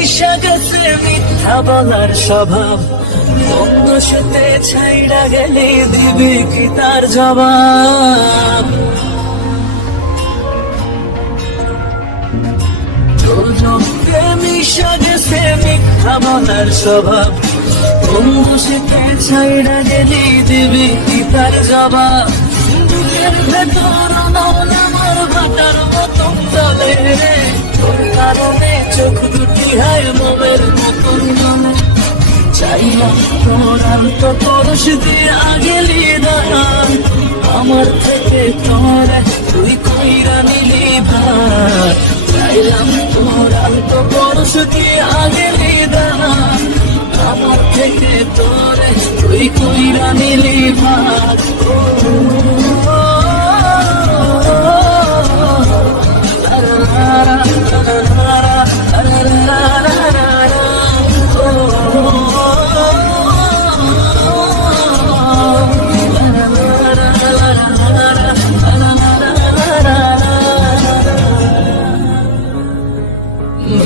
মিশা গেছে মিথ্যা বলার স্বভাব, বন্ধ সাথে ছাইড়া গেলে দিবে কি তার জবাব। তোজকে মিশা গেছে মিথ্যা বলার স্বভাব, বন্ধ সাথে ছাইড়া গেলে দিবে কি তার জবাব। বুকের ভেতর নল আমার ভাটার মতন চলে রে, তোর কারণে চোখ দুটি হায় মোমের মতন জলে। চাইলাম তোর আলতো পরশ দিয়ে আগেলি দান, আমার থেকে তোরে তুই কইরা নিলি ভার। চাইলাম তোর আলতো পরশ দিয়ে আগেলি দান, আমার থেকে তোরে তুই কইরা নিলি ভার।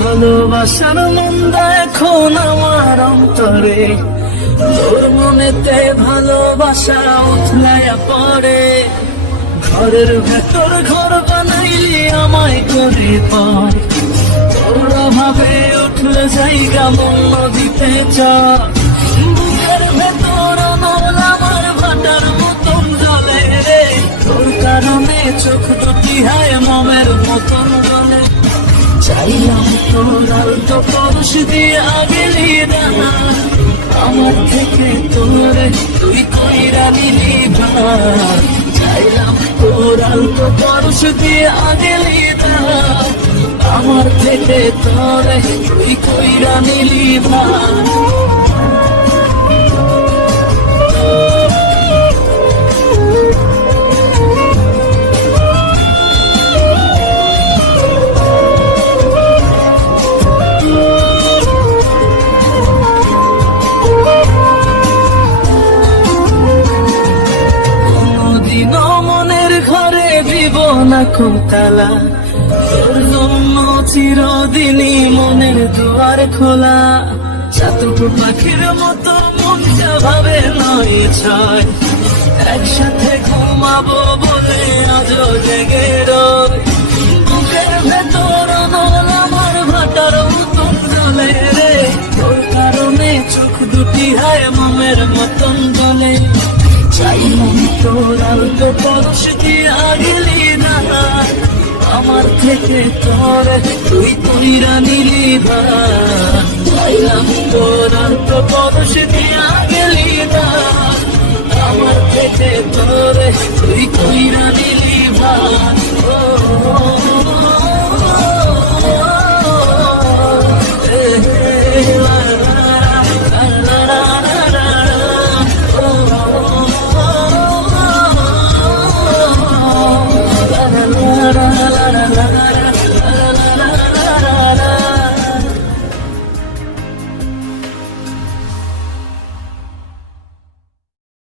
ভালোবাসার মন্দা এখন আমার অন্তরে, তোর মনেতে ভালোবাসা উথলাইয়া পড়ে। ঘরের ভেতর ঘর বানাইলি আমায় করে পর, তোর অভাবে উঠলে জায়গা মন দিতে চায়। বুকের ভেতর নল আমার ভাটার মতন জলে রে, তোর কারণে চোখ দুটি হায় মোমের মতন জলে। চাইলাম তোর আলতো পরশ দিয়ে আগেলি দানা, আমার থেকে তোরে তুই কইরা নিলি ভার। চাইলাম তোর আলতো পরশ দিয়ে আগেলি দানা, আমার থেকে তোরে তুই কইরা নিলি ভার। তালা তোর জন্য চিরদিনই মনের দুয়ার খোলা। চাতক পাখির মতো মনটা ভাবে নয় ছয়, একসাথে ঘুমাবো বলে আজও জেগে রয়। বুকের ভেতর নল আমার ভাটার মতন জলে রে, তোর কারণে চোখ দুটি হায় মোমের মতন জলে। চাইলাম তোর আলতো পরশ দিয়ে আগেলি দানা, আমার থেকে তোরে তুই কইরা নিলি ভার। চাইলাম তোর আলতো পরশ দিয়ে আগেলি দানা,